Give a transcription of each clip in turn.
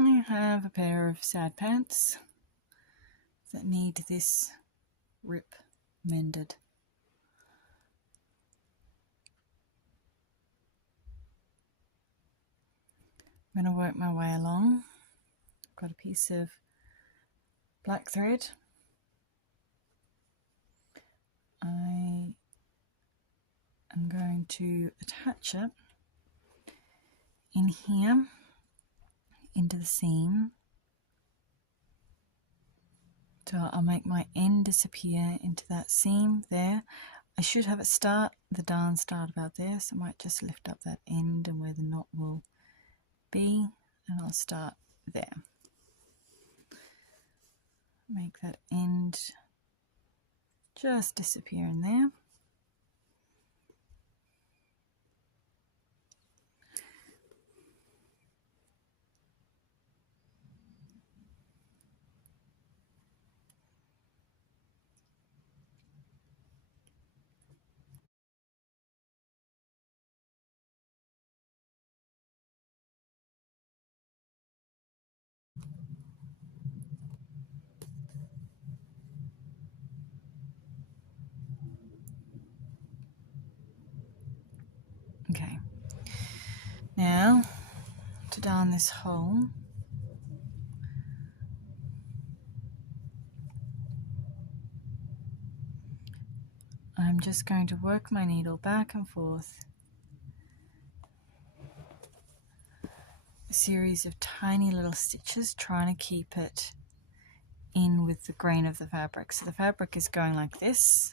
I have a pair of sad pants that need this rip mended. I'm going to work my way along. I've got a piece of black thread. I am going to attach it in here into the seam. So I'll make my end disappear into that seam there. I should have it start, the darn start about there, so I might just lift up that end and where the knot will be, and I'll start there. Make that end just disappear in there. Okay, now to darn this hole, I'm just going to work my needle back and forth, a series of tiny little stitches, trying to keep it in with the grain of the fabric. So the fabric is going like this,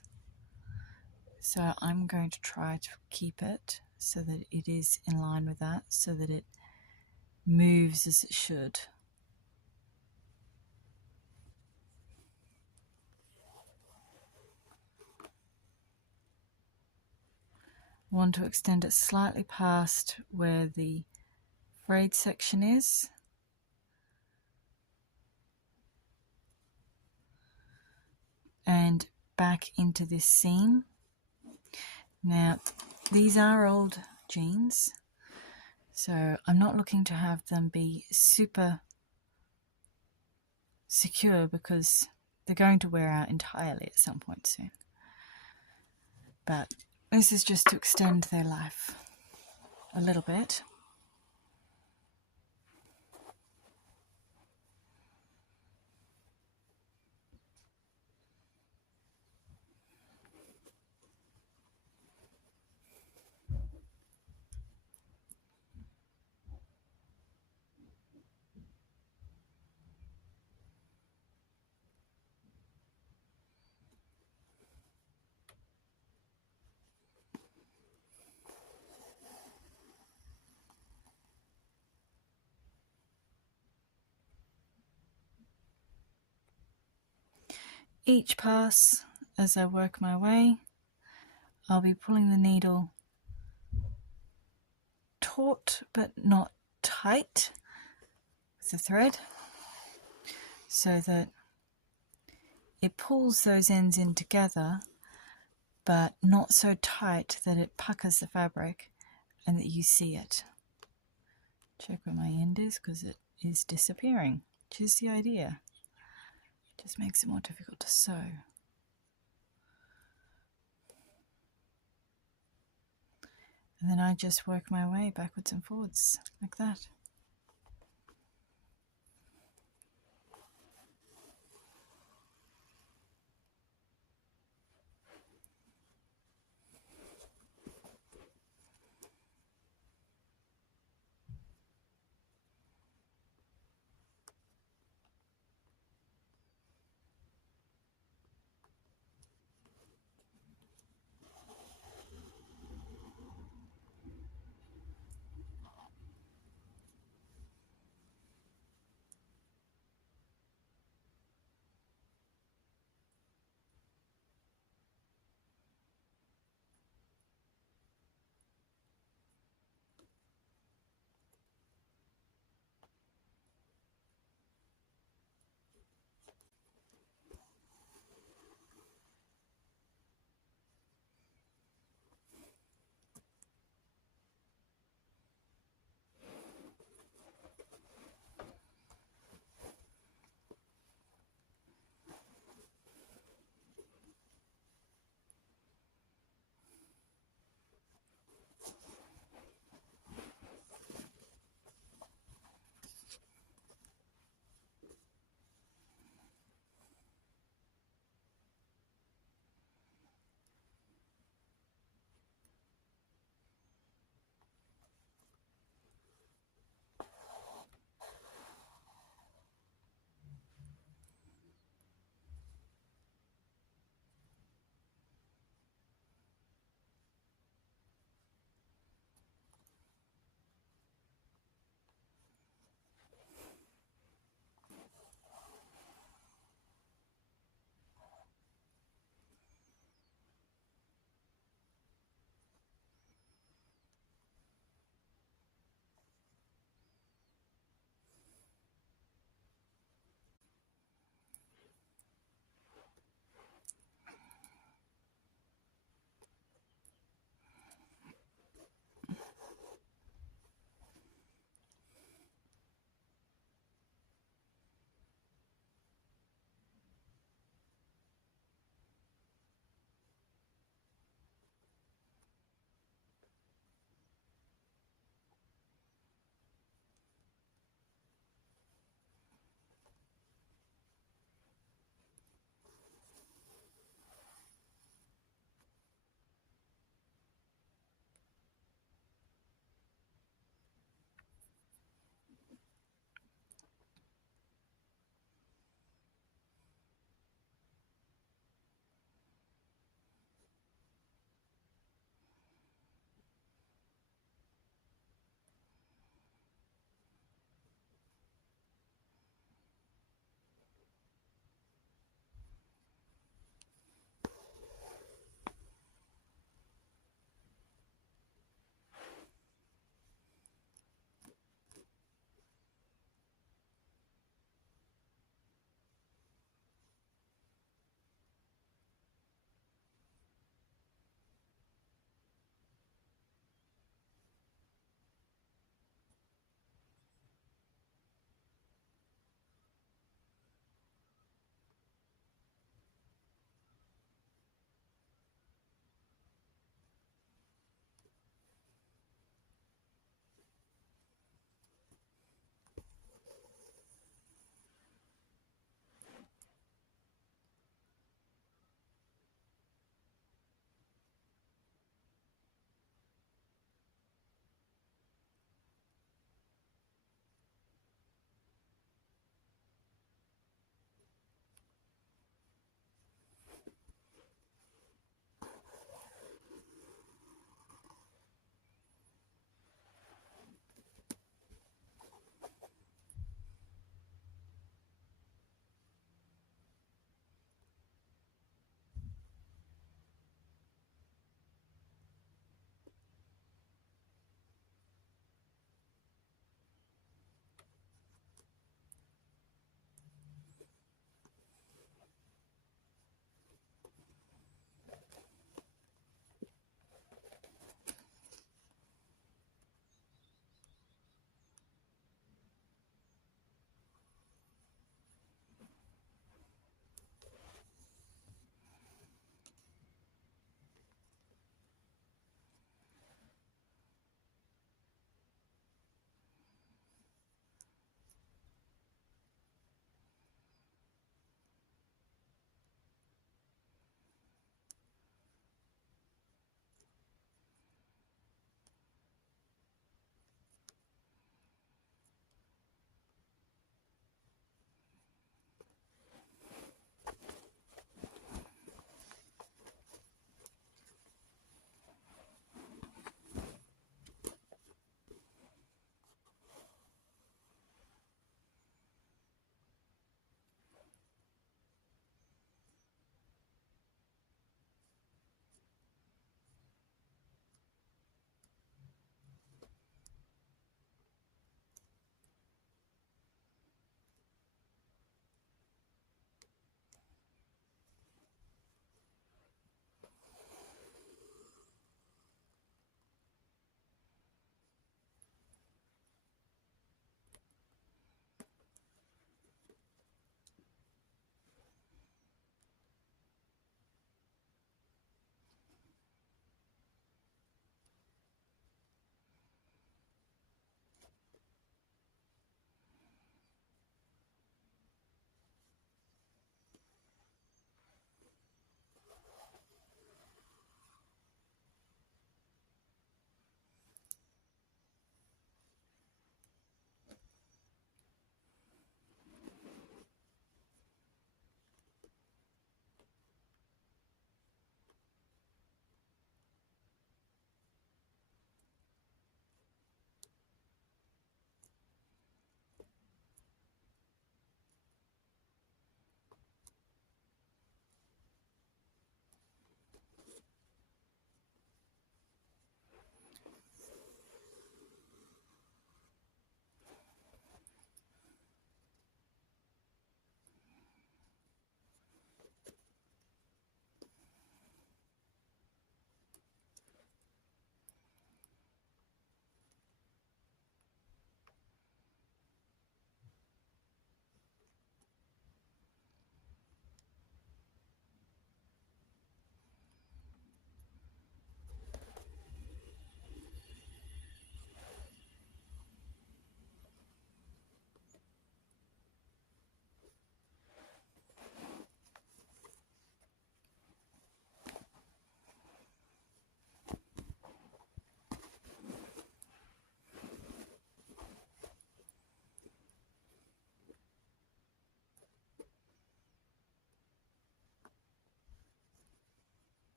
so I'm going to try to keep it so that it is in line with that, so that it moves as it should. I want to extend it slightly past where the frayed section is. And back into this seam. Now, these are old jeans, so I'm not looking to have them be super secure because they're going to wear out entirely at some point soon. But this is just to extend their life a little bit. Each pass, as I work my way, I'll be pulling the needle taut but not tight with the thread, so that it pulls those ends in together, but not so tight that it puckers the fabric and that you see it. Check where my end is, because it is disappearing, which is the idea. It just makes it more difficult to sew. And then I just work my way backwards and forwards like that.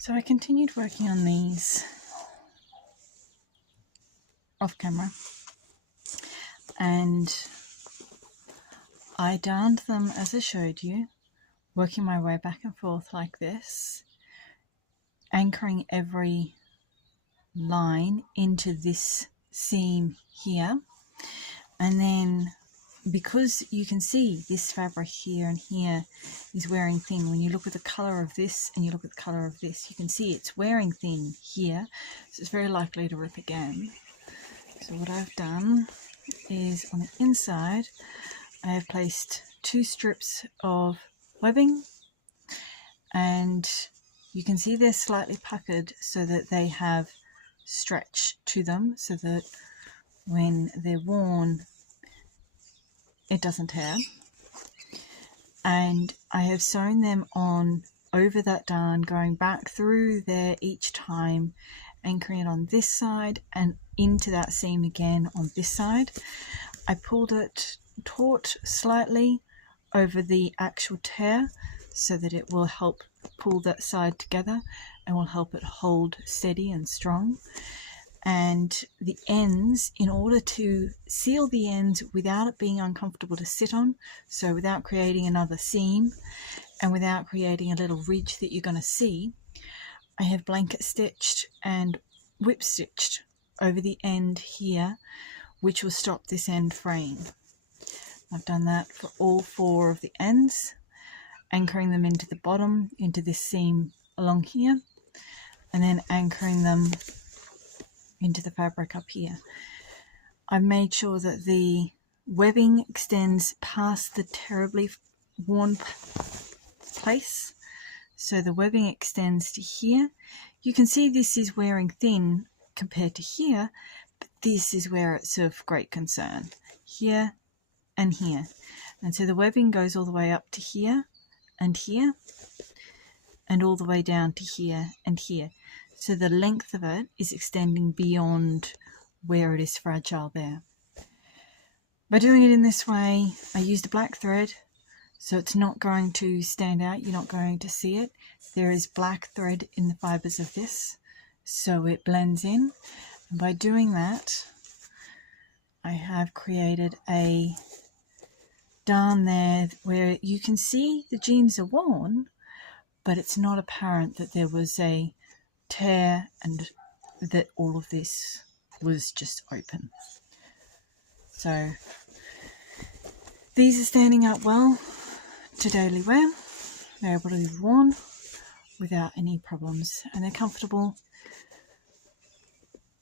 So I continued working on these off camera, and I darned them as I showed you, working my way back and forth like this, anchoring every line into this seam here. And then, because you can see this fabric here and here is wearing thin, when you look at the colour of this and you look at the colour of this, you can see it's wearing thin here, so it's very likely to rip again. So what I've done is, on the inside, I have placed 2 strips of webbing, and you can see they're slightly puckered so that they have stretch to them, so that when they're worn it doesn't tear. And I have sewn them on over that darn, going back through there each time, anchoring it on this side and into that seam again on this side. I pulled it taut slightly over the actual tear so that it will help pull that side together and will help it hold steady and strong. And the ends, in order to seal the ends without it being uncomfortable to sit on, so without creating another seam and without creating a little ridge that you're going to see, I have blanket stitched and whip stitched over the end here, which will stop this end fraying. I've done that for all 4 of the ends, anchoring them into the bottom, into this seam along here, and then anchoring them into the fabric up here. I've made sure that the webbing extends past the terribly worn place, so the webbing extends to here. You can see this is wearing thin compared to here, but this is where it's of great concern, here and here. And so the webbing goes all the way up to here and here, and all the way down to here and here. So the length of it is extending beyond where it is fragile there. By doing it in this way, I used a black thread, so it's not going to stand out, you're not going to see it. There is black thread in the fibres of this, so it blends in. And by doing that, I have created a darn there where you can see the jeans are worn, but it's not apparent that there was a tear and that all of this was just open. So these are standing up well to daily wear. They're able to be worn without any problems, and they're comfortable.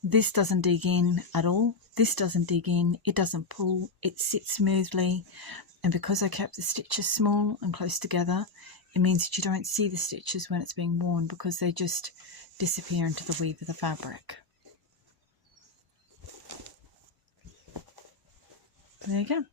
This doesn't dig in at all. This doesn't dig in, it doesn't pull, it sits smoothly. And because I kept the stitches small and close together, it means that you don't see the stitches when it's being worn, because they just disappear into the weave of the fabric. There you go.